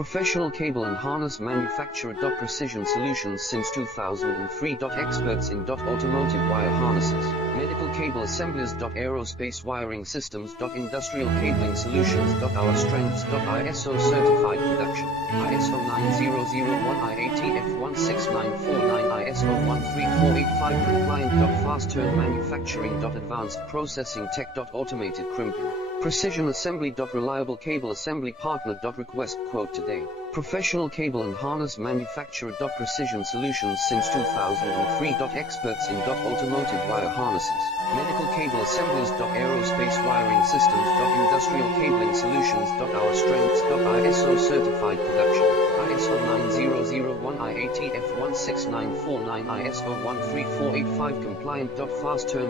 Professional cable and harness manufacturer. Precision solutions since 2003. Experts in automotive wire harnesses, medical cable assemblies. Aerospace wiring systems. Industrial cabling solutions. Our strengths. ISO certified production, ISO 9001 IATF 16949 ISO 13485 compliant. Fast turn manufacturing. Advanced processing tech. Automated crimping, precision assembly. Reliable cable assembly partner. Request quote today. Professional cable and harness manufacturer. Precision solutions since 2003. Experts in automotive wire harnesses, medical cable assemblies. Aerospace wiring systems. Industrial cabling solutions. Our strengths. ISO certified production, ISO 9001 IATF 16949 ISO 13485 compliant. Fast turn